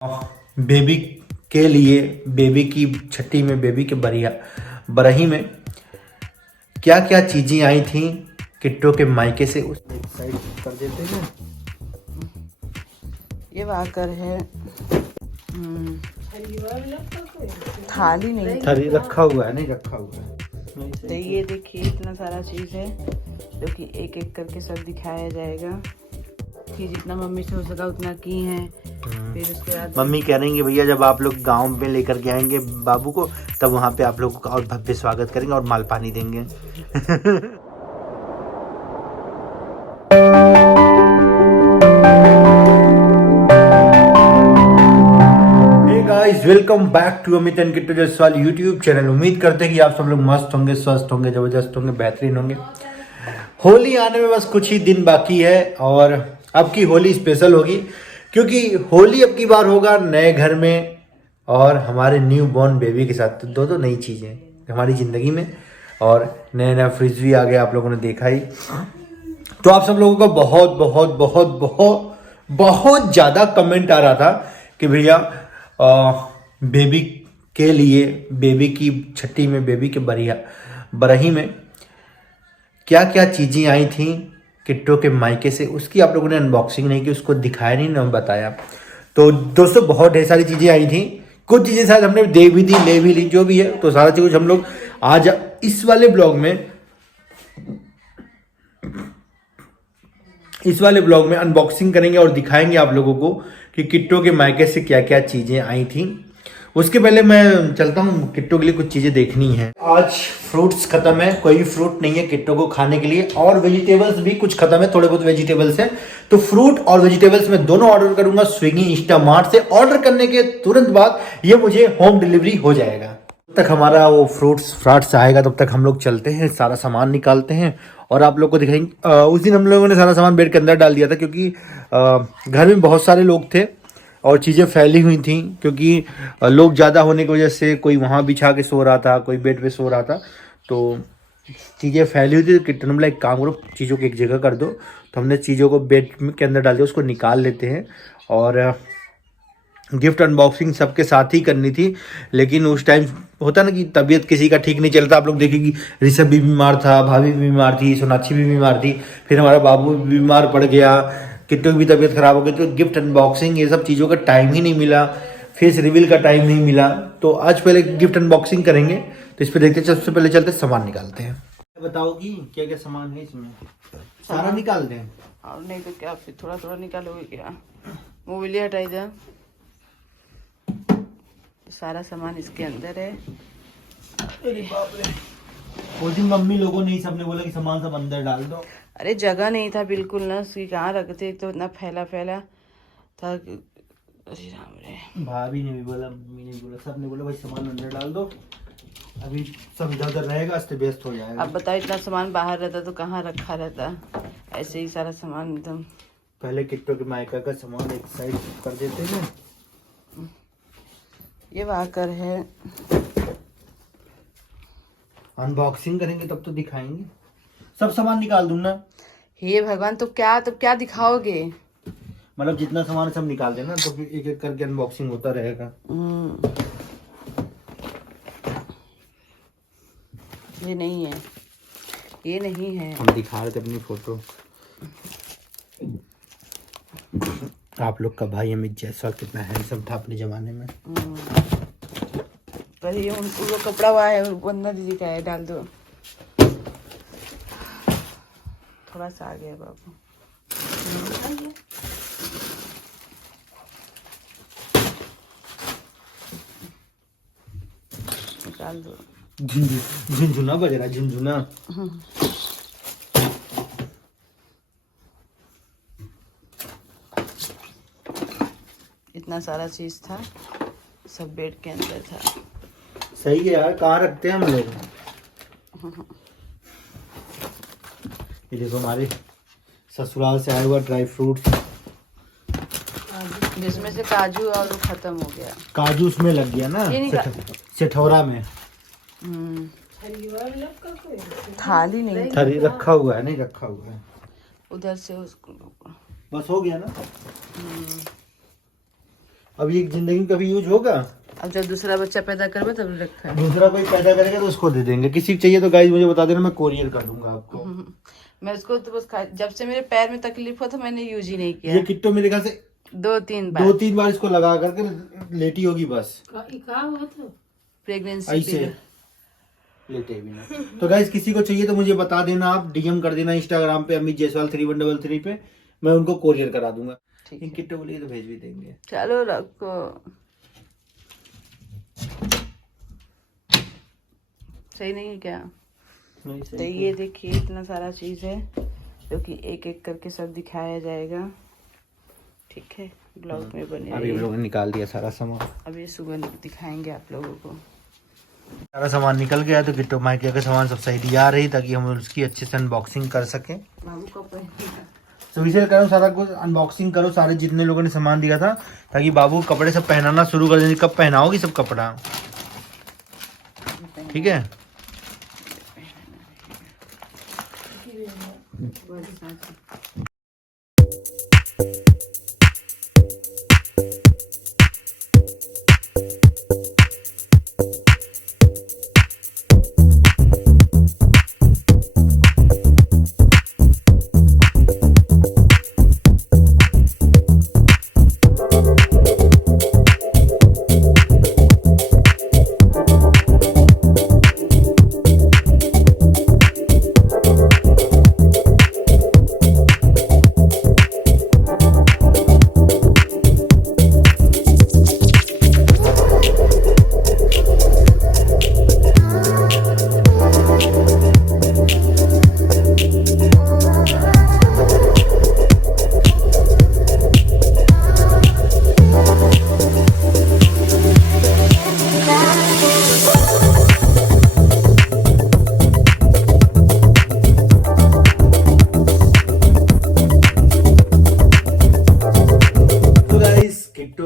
Baby के लिए baby की छठी में बेबी के बरही में क्या क्या चीजें आई थी किट्टो के मायके से, उस साइड कर देते हैं। ये वाकर है थाली नहीं थाली रखा हुआ है, नहीं रखा हुआ है। तो ये देखिए इतना सारा चीज है जो कि एक एक करके सब दिखाया जाएगा कि जितना मम्मी से हो सका उतना की है। फिर उसके बाद मम्मी कह रही है भैया जब आप लोग गांव में लेकर के आएंगे बाबू को तब वहाँ पे आप लोग का और भव्य स्वागत करेंगे और माल पानी देंगे। Guys welcome back to Amit and Kittu Jaiswal YouTube channel. उम्मीद करते हैं कि आप सब लोग मस्त होंगे, स्वस्थ होंगे, जबरदस्त होंगे, बेहतरीन होंगे। होली आने में बस कुछ ही दिन बाकी है और अब की होली स्पेशल होगी क्योंकि होली अब की बार होगा नए घर में और हमारे न्यू बॉर्न बेबी के साथ। तो दो नई चीज़ें हमारी ज़िंदगी में और नया नया फ्रिज भी आ गया, आप लोगों ने देखा ही। तो आप सब लोगों का बहुत बहुत बहुत बहुत बहुत ज़्यादा कमेंट आ रहा था कि भैया बेबी के लिए बेबी की छठी में बेबी के बरही में क्या क्या चीज़ें आई थी किट्टो के मायके से, उसकी आप लोगों ने अनबॉक्सिंग नहीं की, उसको दिखाया नहीं ना बताया। तो दोस्तों बहुत ढेर सारी चीज़ें आई थी, कुछ चीज़ें शायद हमने दे भी दी, ले भी ली, जो भी है। तो सारा चीज़ हम लोग आज इस वाले ब्लॉग में अनबॉक्सिंग करेंगे और दिखाएंगे आप लोगों को कि किट्टो के मायके से क्या क्या चीज़ें आई थी। उसके पहले मैं चलता हूँ, किट्टो के लिए कुछ चीज़ें देखनी है। आज फ्रूट्स खत्म है, कोई भी फ्रूट नहीं है किट्टो को खाने के लिए, और वेजिटेबल्स भी कुछ खत्म है, थोड़े बहुत वेजिटेबल्स हैं। तो फ्रूट और वेजिटेबल्स मैं दोनों ऑर्डर करूंगा स्विगी इंस्टामार्ट से। ऑर्डर करने के तुरंत बाद ये मुझे होम डिलीवरी हो जाएगा। तब तक हमारा वो फ्राट्स आएगा, तब तक हम लोग चलते हैं, सारा सामान निकालते हैं और आप लोग को दिखाएंगे। उस दिन हम लोगों ने सारा सामान बेड के अंदर डाल दिया था क्योंकि घर में बहुत सारे लोग थे और चीज़ें फैली हुई थी, क्योंकि लोग ज़्यादा होने की वजह से कोई वहाँ बिछा के सो रहा था, कोई बेड पे सो रहा था, तो चीज़ें फैली हुई थी। तो किट्टू ने बोला एक काम करो, चीज़ों को एक जगह कर दो। तो हमने चीज़ों को बेड के अंदर डाल दिया, उसको निकाल लेते हैं। और गिफ्ट अनबॉक्सिंग सबके साथ ही करनी थी, लेकिन उस टाइम होता ना कि तबीयत किसी का ठीक नहीं चलता। आप लोग देखेंगे ऋषभ भी बीमार था, भाभी भी बीमार थी, सोनाक्षी भी बीमार थी, फिर हमारा बाबू भी बीमार पड़ गया, किट्टू की भी तबीयत खराब हो गई। तो गिफ्ट अनबॉक्सिंग ये सब चीज़ों का टाइम ही नहीं मिला, फेस रिवील का टाइम नहीं मिला। तो आज पहले गिफ्ट अनबॉक्सिंग करेंगे, तो इस पर देखते हैं। सबसे पहले चलते सामान निकालते हैं। बताओ कि क्या क्या सामान है इसमें, सारा निकाल दें और नहीं तो क्या, फिर थोड़ा थोड़ा निकालोगे क्या। मोबाइल हटाई जा, सारा सामान इसके अंदर है। अरे बाप रे, वो दिन मम्मी लोगों ने सबने बोला कि सामान सब अंदर डाल दो। अरे जगह नहीं था बिल्कुल ना, उसकी कहाँ रखते, तो इतना फैला था। अरे राम रे, भाभी ने भी बोला, मम्मी ने भी बोला, सबने बोला भाई सामान अंदर डाल दो, अभी सब इधर उधर रहेगा, अस्त व्यस्त हो जाएगा। अब बताओ इतना सामान बाहर रहता तो कहाँ रखा रहता, ऐसे ही सारा सामान एकदम। पहले किट्टो के मायका का सामान एक साइड कर देते हैं। ये वाकर है, अनबॉक्सिंग करेंगे तब तो दिखाएंगे। सब सामान निकाल दूं ना? हे भगवान, तो क्या दिखाओगे? मतलब जितना सामान है सब निकाल देना, तो फिर एक एक करके अनबॉक्सिंग होता रहेगा। ये नहीं है, ये नहीं है। हम दिखा रहे थे अपनी फोटो। आप लोग का भाई अमित जायसवाल कितना हैंडसम था अपने जमाने में। पर ये उनको कपड़ा हुआ है, बंदा दीदी का है, डाल दो। थोड़ा सा आ गया बाबू, निकाल दो। झुनझुना बज रहा है, झुनझुना। इतना सारा चीज था, सब बेड के अंदर था। सही है यार, कहाँ रखते हैं हम लोग। ये देखो हमारे ससुराल से आया हुआ ड्राई फ्रूट्स, जिसमें से काजू और वो खत्म हो गया। काजू उसमें लग गया ना, सेठौरा में। थाली नहीं, थाली रखा हुआ है, नहीं रखा हुआ है उधर से उसको बस हो गया ना। अब ये जिंदगी में कभी यूज होगा? अब जब दूसरा बच्चा पैदा करबे तब रखा है। दूसरा कोई पैदा करेगा तो उसको दे देंगे। किसी को चाहिए तो गाइस मुझे बता देना, मैं कोरियर कर दूंगा आपको। मैं उसको तो बस जब से मेरे पैर में तकलीफ हो तो मैंने यूज ही नहीं किया। ये किट्टो मेरे ख्याल से 2-3 बार इसको लगा करके लेटी होगी बस। प्रेगनेंसी ऐसे लेटे भी ना। तो गाइस किसी को चाहिए तो मुझे बता देना, आप डीएम कर देना इंस्टाग्राम पे अमित जायसवाल 3133 पे, मैं उनको कोरियर करा दूंगा। ठीक है। किट्टो बोलिए तो भेज भी देंगे। चलो रखो। सही नहीं है क्या? नहीं तो सही। ये देखिए इतना सारा चीज है जो कि एक एक करके सब दिखाया जाएगा। ठीक है, ब्लॉग में बने अभी लोगों ने निकाल दिया सारा सामान। अभी सुबह दिखाएंगे आप लोगों को। सारा सामान निकल गया तो किट्टो माइके का सामान सब सही आ रही ताकि हम उसकी अच्छे से अनबॉक्सिंग कर सकें। बाबू को पहनेगा। तो इसे करो, सारा कुछ अनबॉक्सिंग करो, सारे जितने लोगों ने सामान दिया था, ताकि बाबू कपड़े सब पहनाना शुरू कर देंगे। कब पहनाओगी सब कपड़ा? ठीक है।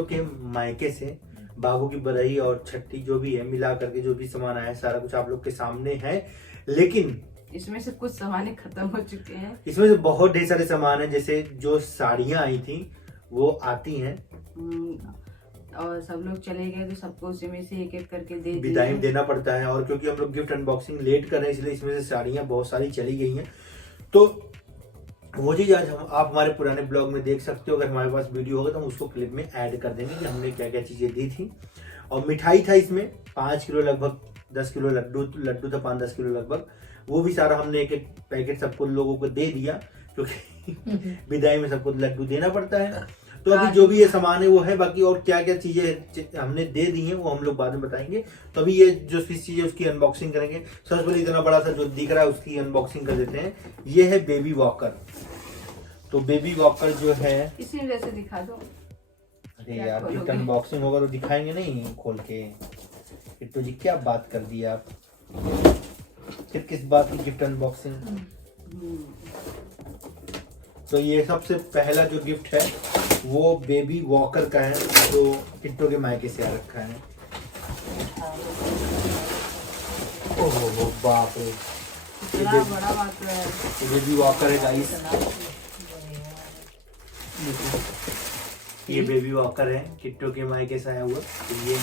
के मायके से बाबू की बधाई और छठी जो भी है मिला करके जो भी सामान आया है सारा कुछ आप लोग के सामने है। लेकिन इसमें से कुछ सामान खत्म हो चुके हैं। इसमें से बहुत ढेर सारे सामान है, जैसे जो साड़ियां आई थी वो आती हैं और सब लोग चले गए तो सबको उसी में से एक एक करके दे विदाई में देना पड़ता है। और क्योंकि हम लोग गिफ्ट अनबॉक्सिंग लेट कर रहे हैं इसलिए इसमें से साड़ियां बहुत सारी चली गई हैं। तो वो चीज आज आप हमारे पुराने ब्लॉग में देख सकते हो। अगर हमारे पास वीडियो होगा तो हम उसको क्लिप में ऐड कर देंगे कि हमने क्या क्या चीजें दी थी। और मिठाई था इसमें 5 किलो लगभग, 10 किलो लड्डू था 5-10 किलो लगभग। वो भी सारा हमने एक एक पैकेट सबको लोगों को दे दिया क्योंकि विदाई में सबको लड्डू देना पड़ता है। तो अभी जो भी ये सामान है वो है, बाकी और क्या क्या चीजें हमने दे दी हैं वो हम लोग बाद में बताएंगे। तो अभी ये जो चीजें उसकी अनबॉक्सिंग करेंगे। सबसे पहले इतना बड़ा सा जो दिख रहा है उसकी अनबॉक्सिंग कर देते हैं। ये है बेबी वॉकर। तो बेबी वॉकर जो है इसी वजह से दिखा दो। अरे यार गिफ्ट अनबॉक्सिंग होगा तो दिखाएंगे नहीं खोल के। किट्टू जी क्या बात कर दी आप, फिर किस बात की गिफ्ट अनबॉक्सिंग। तो ये सबसे पहला जो गिफ्ट है वो बेबी वॉकर का है जो किट्टू के मायके से आ रखा है। ओहो बाप रे, इतना बड़ा बात है। बेबी वॉकर है गाइस। ये बेबी वॉकर है किट्टू के मायके से आया हुआ। तो ये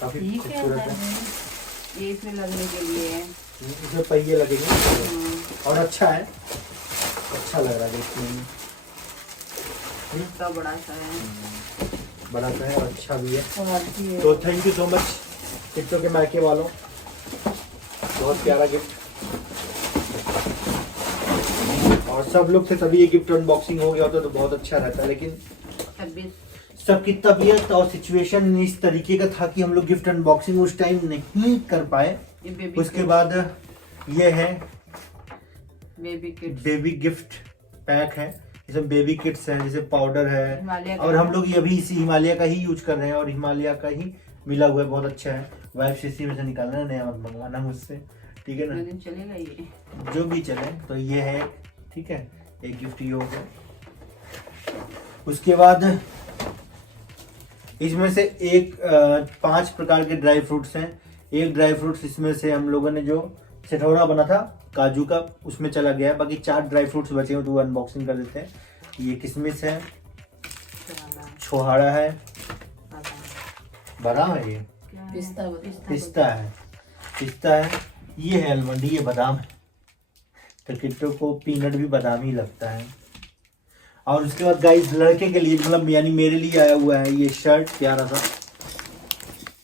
काफी खूबसूरत है। ये इसमें लगने के लिए है। इसमें पहिए लगेंगे और अच्छा है, अच्छा लग रहा है देखने में। इतना बड़ा सा है, बड़ा सा है और अच्छा भी है। तो thank you so much Kittu के मायके वालों, बहुत प्यारा गिफ्ट। और सब लोग थे तभी ये गिफ्ट अनबॉक्सिंग हो गया होता तो बहुत अच्छा रहता, लेकिन सबकी तबीयत और सिचुएशन इस तरीके का था कि हम लोग गिफ्ट अनबॉक्सिंग उस टाइम नहीं कर पाए। उसके बाद ये है बेबी गिफ्ट पैक है। इसमें बेबी किट्स है, जैसे पाउडर है और हम लोग ये भी इसी हिमालय का ही यूज कर रहे हैं और हिमालय का ही मिला हुआ है, बहुत अच्छा है। वाइफ से इसी में से निकालना है, नया मत मंगवाना मुझसे, ठीक है ना। चलेगा ये जो भी चले। तो ये है, ठीक है, एक गिफ्ट ये हो गया। उसके बाद इसमें से एक 5 प्रकार के ड्राई फ्रूट्स हैं। एक ड्राई फ्रूट्स इसमें से हम लोगों ने जो चटोरा बना था काजू का उसमें चला गया है। बाकी 4 ड्राई फ्रूट्स बचे हैं तो वो अनबॉक्सिंग कर देते हैं। ये किशमिश है, छोहाड़ा है, बादाम है ये, क्या है? पिस्ता पिस्ता है, पिस्ता है, ये है आलमंड, ये बादाम है। तो किट्टू को पीनट भी बादाम ही लगता है। और उसके बाद गाइस लड़के के लिए मतलब यानी मेरे लिए आया हुआ है ये शर्ट, प्यारा सा,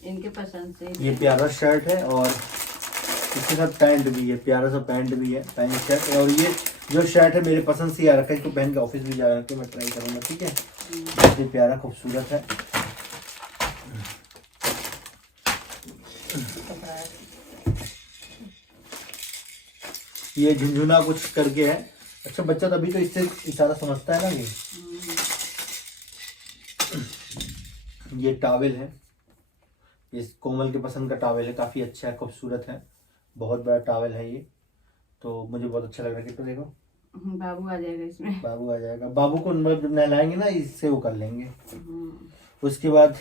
इनके पसंद से ये प्यारा शर्ट है। और इसके साथ पैंट भी है, प्यारा सा पैंट भी है, पैंट शर्ट। और ये जो शर्ट है मेरे पसंद से आ रखा है, इसको पहन के ऑफिस भी जा रहा है, मैं ट्राई करूंगा, ठीक है। बहुत ही प्यारा खूबसूरत है। ये झुंझुना कुछ करके है। अच्छा बच्चा तभी तो इससे इशारा समझता है ना। ये टावल है, ये कोमल के पसंद का टावल है, काफी अच्छा है, खूबसूरत है, बहुत बड़ा टावल है ये। तो मुझे बहुत अच्छा लग रहा है। किट्टू देखो, बाबू आ जाएगा इसमें। बाबू आ जाएगा, बाबू को मतलब जब नहलाएंगे ना इससे वो कर लेंगे। उसके बाद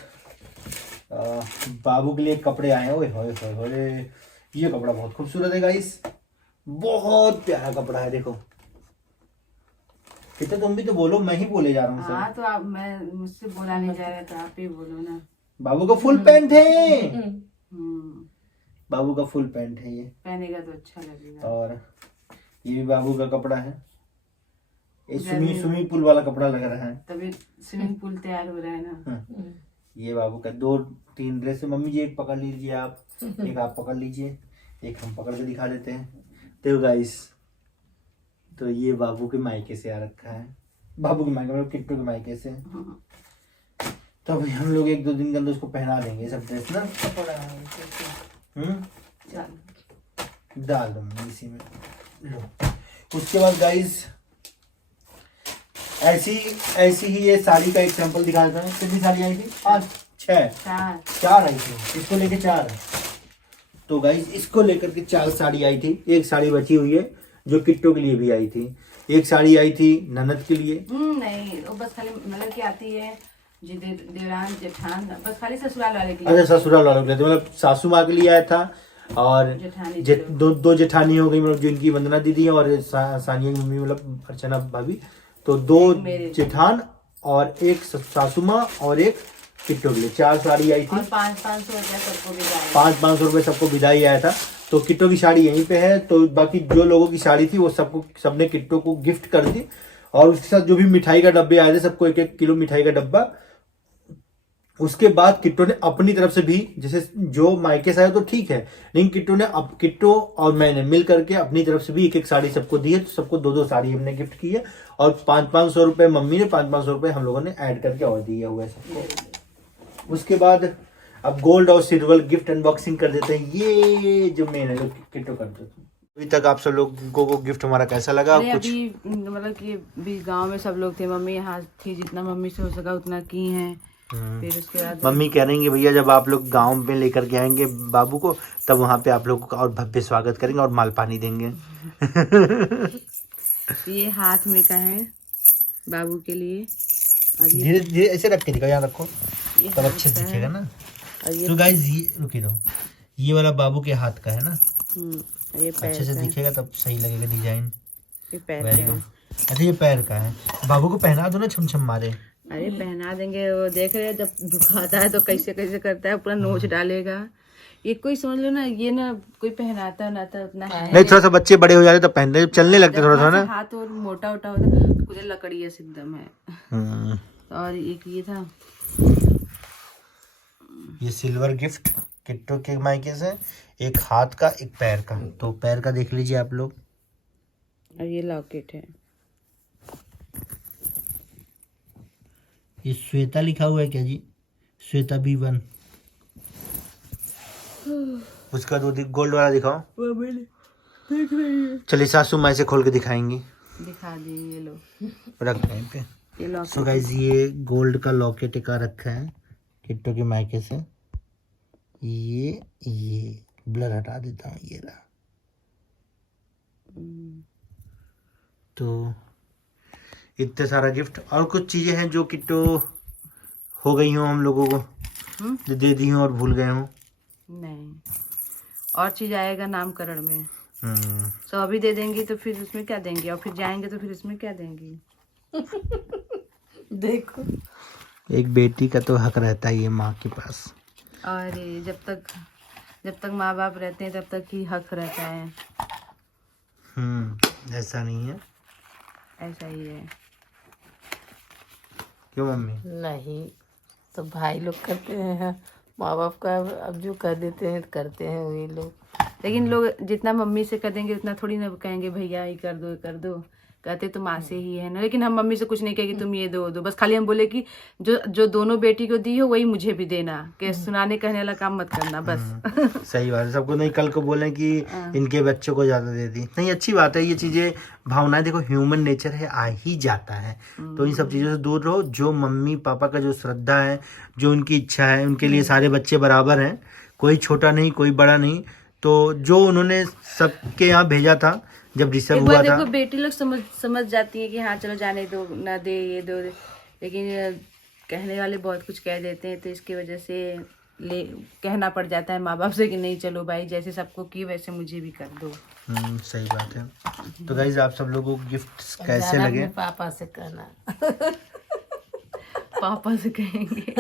बाबू के लिए कपड़े आए हैं। ओए होए होए होए, ये कपड़ा बहुत खूबसूरत है गाइस, बहुत प्यारा कपड़ा है। देखो कितना, तुम भी तो बोलो, मैं ही बोले जा रहा हूँ हाँ तो आप, मैं मुझसे बोला नहीं जा रहा, तो आप ही बोलो ना। बाबू का फुल पैंट है, हम्म, बाबू का फुल पैंट है ये। पहनेगा तो अच्छा लगेगा। और ये भी बाबू का कपड़ा है, ये स्विमिंग पूल वाला कपड़ा लग रहा है। तभी स्विमिंग पूल तैयार हो रहा है ना। ये बाबू का 2-3 ड्रेस है। मम्मी जी एक पकड़ लीजिए आप, एक आप पकड़ लीजिए, एक हम पकड़ के दिखा देते हैं। देखो गाइस, तो ये बाबू के मायके से आ रखा है, बाबू के मायके मतलब किट्टू के मायके से। तो अभी हम लोग 1-2 दिन के अंदर उसको पहना देंगे सब ड्रेस ना। डाल दो इसी में, लो। उसके बाद गाइस ऐसी ही ये साड़ी का एक सैंपल दिखा देता हूँ। कितनी साड़ी आई थी? 4 आई थी, इसको लेके 4 है। तो गाइस इसको लेकर के 4 साड़ी आई थी। एक साड़ी बची हुई है जो किट्टू के लिए भी आई थी, एक साड़ी आई थी ननद के लिए। नहीं, वो बस खाली मतलब की आती है जी, देवरान जेठान, बस खाली ससुराल वाले के लिए। अच्छा ससुराल वालों के लिए, मतलब सासू माँ के लिए आया था। और दो जेठानी हो गई, मतलब जिनकी वंदना दीदी है और सानिया की मम्मी मतलब अर्चना भाभी। तो 2 जेठान और एक सासू माँ और एक किट्टू के लिए 4 साड़ी आई थी। 500 रुपया सबको विदाई, 500 रुपये सबको विदाई आया था। तो किट्टू की साड़ी यहीं पे है। तो बाकी जो लोगों की साड़ी थी वो सबने किट्टू को गिफ्ट कर दी। और उसके साथ जो भी मिठाई का डब्बे आए थे, सबको 1-1 किलो मिठाई का डब्बा। उसके बाद किट्टू ने अपनी तरफ से भी, जैसे जो मायके से आया तो ठीक है, लेकिन किट्टू और मैंने मिल करके अपनी तरफ से भी 1-1 साड़ी सबको दी है। तो सबको 2-2 साड़ी हमने गिफ्ट की है। और 500 रुपये मम्मी ने, 500 रुपये हम लोगों ने ऐड करके और दिए हुए सबको। उसके बाद अब गोल्ड और सिल्वर गिफ्ट अनबॉक्सिंग कर देते हैं। ये जो मेन है जो किट्टू कर देते हैं। अभी तक आप सब लोगों को गिफ्ट हमारा कैसा लगा? कुछ कुछ अभी मतलब कि भी गांव में सब लोग थे, मम्मी यहाँ थी, जितना मम्मी से हो सका उतना की हैं। फिर उसके बाद मम्मी कह रही है भैया जब आप लोग गांव में लेकर के आएंगे बाबू को, तब वहाँ पे आप लोग का और भव्य स्वागत करेंगे और माल पानी देंगे। ये हाथ में का है बाबू के लिए, और ये धीरे धीरे ऐसे रख के दिखाओ, यहाँ रखो तब हाथ अच्छे से का है। दिखेगा ना। और ये तो गाइस ये रुके दो, ये वाला बाबू के हाथ का है ना, और ये पैर अच्छे से का है। दिखेगा तब सही लगेगा डिजाइन। ये पैर वेरी का गुड। है। अच्छा ये पैर का है, बाबू को पहना दो ना, छम छम मारे। अरे पहना देंगे, वो देख रहे हैं जब दुखाता है तो कैसे कैसे करता है, पूरा नोच डालेगा। ये कोई समझ लो ना, ये ना कोई पहनाता ना था उतना है नहीं, थोड़ा सा बच्चे बड़े हो जाते तो पहनते, जब चलने लगते थोड़ा थोड़ा ना। हाथ और मोटा मोटा होता तो कुछ लकड़ी ऐसे एकदम है। और एक ये था, ये सिल्वर गिफ्ट किट्टू के मायके से, एक हाथ का एक पैर का। तो पैर का देख लीजिए आप लोग। और ये लॉकेट है। ये श्वेता लिखा हुआ है क्या जी? श्वेता B1। उसका गोल्ड वाला दिखाओ। देख रही है, चलिए सासू माँ से खोल के दिखाएंगी। दिखा दी, ये लो, रख रहे हैं पे। ये लॉकेट। सो गाइस ये गोल्ड का लॉकेट का रखा है किट्टू के मायके से। ये ब्लर हटा देता हूँ, ये रहा। तो इतने सारा गिफ्ट और कुछ चीजें हैं जो किट्टू हो गई हो हम लोगों को, जो दे दी हूँ और भूल गए हूँ। नहीं, और चीज आएगा नामकरण में, सब अभी दे देंगी तो फिर उसमें क्या देंगे, और फिर जाएंगे तो फिर उसमें क्या देंगी। देखो एक बेटी का तो हक रहता है ये माँ के पास। और ये जब तक माँ बाप रहते हैं तब तक ही हक रहता है। ऐसा नहीं है। ऐसा ही है। क्यों मम्मी? नहीं तो भाई लोग करते हैं, माँ बाप का अब जो कर देते हैं करते हैं वही लोग। लेकिन लोग जितना मम्मी से कर देंगे उतना थोड़ी ना कहेंगे भैया ये कर दो, ये कर दो। कहते तो माँ से ही है ना। लेकिन हम मम्मी से कुछ नहीं कहेंगे तुम ये दो, बस खाली हम बोले कि जो दोनों बेटी को दी हो वही मुझे भी देना, कि सुनाने कहने वाला काम मत करना बस। सही बात है। सबको नहीं कल को बोले कि इनके बच्चों को ज्यादा दे दी, नहीं अच्छी बात है। ये चीजें भावनाएं देखो ह्यूमन नेचर है, आ ही जाता है। तो इन सब चीजों से दूर रहो। जो मम्मी पापा का जो श्रद्धा है, जो उनकी इच्छा है, उनके लिए सारे बच्चे बराबर हैं, कोई छोटा नहीं कोई बड़ा नहीं। तो जो उन्होंने सबके यहाँ भेजा था जब रिसर्व एक हुआ बार था, देखो बेटी लोग समझ जाती है कि हाँ चलो जाने दो, ना दे ये दो, लेकिन कहने वाले बहुत कुछ कह देते हैं। तो इसकी वजह से कहना पड़ जाता है माँ बाप से कि नहीं चलो भाई जैसे सबको की वैसे मुझे भी कर दो। सही बात है। तो गाइज आप सब लोगों को गिफ्ट कैसे जाना लगे? अपने पापा से कहना। पापा से कहेंगे,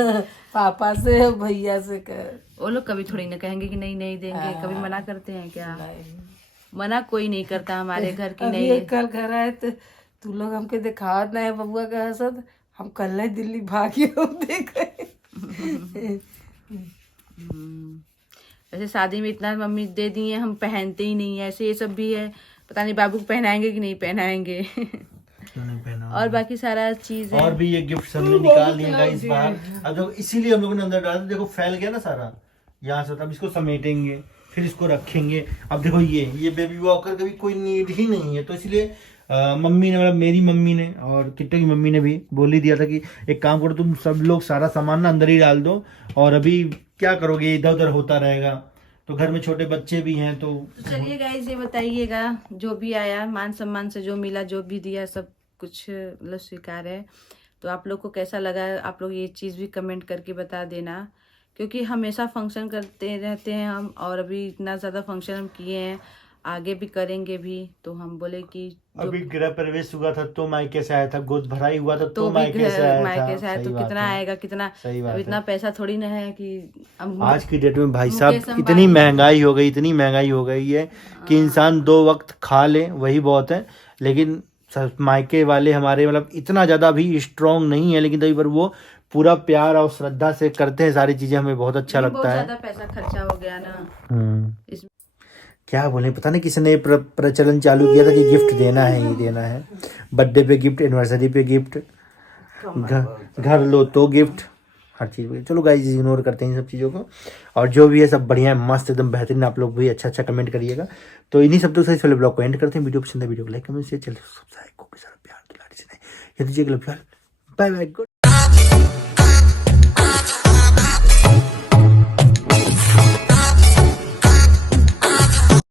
पापा से भैया से कह। वो लोग कभी थोड़ी ना कहेंगे कि नहीं देंगे। कभी मना करते हैं क्या? नहीं। मना कोई नहीं करता हमारे घर की। अभी नहीं एक कल घर आए तो तू लोग हमके दिखावत ना है बबुआ का हसद, हम कल ही दिल्ली भागे हम देखे। वैसे शादी में इतना मम्मी दे दी है, हम पहनते ही नहीं है। ऐसे ये सब भी है, पता नहीं बाबू को पहनाएंगे कि नहीं पहनाएंगे। क्यों नहीं पहना? और बाकी सारा चीज है। और भी ये गिफ्ट हमने निकाल लिए गाइस बाहर। अब देखो इसीलिए हम लोगों ने अंदर डाला। देखो फैल गया ना सारा यहाँ से। अब इसको समेटेंगे फिर इसको रखेंगे। अब देखो ये बेबी वॉकर का भी कोई नीड ही नहीं है। तो इसलिए मम्मी ने, मतलब मेरी मम्मी ने और किट्टू की मम्मी ने भी बोल ही दिया था कि एक काम करो तुम सब लोग सारा सामान ना अंदर ही डाल दो, और अभी क्या करोगे इधर उधर होता रहेगा। तो घर में छोटे बच्चे भी हैं। तो चलिए गाइस ये बताइएगा, जो भी आया मान सम्मान से जो मिला, जो भी दिया, सब कुछ मतलब स्वीकार है। तो आप लोग को कैसा लगा, आप लोग ये चीज़ भी कमेंट करके बता देना। क्योंकि हमेशा फंक्शन करते रहते हैं हम, और अभी इतना ज़्यादा फंक्शन हम किए हैं, आगे भी करेंगे भी। तो हम बोले कि अभी गृह प्रवेश हुआ था तो मायके से आया था, गोद भराई हुआ था तो भी मायके से आया मायके था। से आया तो कितना आएगा, कितना। सही बात अब इतना पैसा थोड़ी ना है कि आज की डेट में भाई मुकेश साहब अंबानी- इतनी महंगाई हो गई, इतनी महंगाई हो गई है कि इंसान 2 वक्त खा ले वही बहुत है। लेकिन मायके वाले हमारे मतलब इतना ज्यादा भी स्ट्रांग नहीं है, लेकिन तभी पर वो पूरा प्यार और श्रद्धा से करते हैं सारी चीजें। हमें बहुत अच्छा बहुत लगता है। ज्यादा पैसा खर्चा हो गया ना। इस क्या बोले, पता नहीं किसने प्रचलन चालू किया था कि गिफ्ट देना है ही देना है। बर्थडे पे गिफ्ट, एनिवर्सरी पे गिफ्ट, घर लो तो गिफ्ट, हर चीज़ पे। चलो गाइस इग्नोर करते हैं इन सब चीज़ों को। और जो भी है सब बढ़िया है, मस्त एकदम बेहतरीन। आप लोग भी अच्छा कमेंट करिएगा। तो इन्हीं सब तो सही चलो ब्लॉग को एंड करते हैं। वीडियो पसंद है वीडियो को लाइक कमेंट शेयर, चलो सब्सक्राइब को भी सारा प्यार दुलारी से नहीं ये दीजिएगा। Bye bye. गुड।